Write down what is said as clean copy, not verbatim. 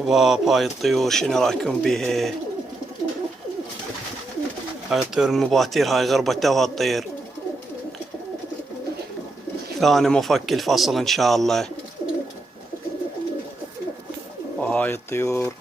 شباب هاي الطيور شنو رايكم بيها؟ هاي الطيور المباتير، هاي غربة توها تطير، ثاني مفك الفصل ان شاء الله. وهاي الطيور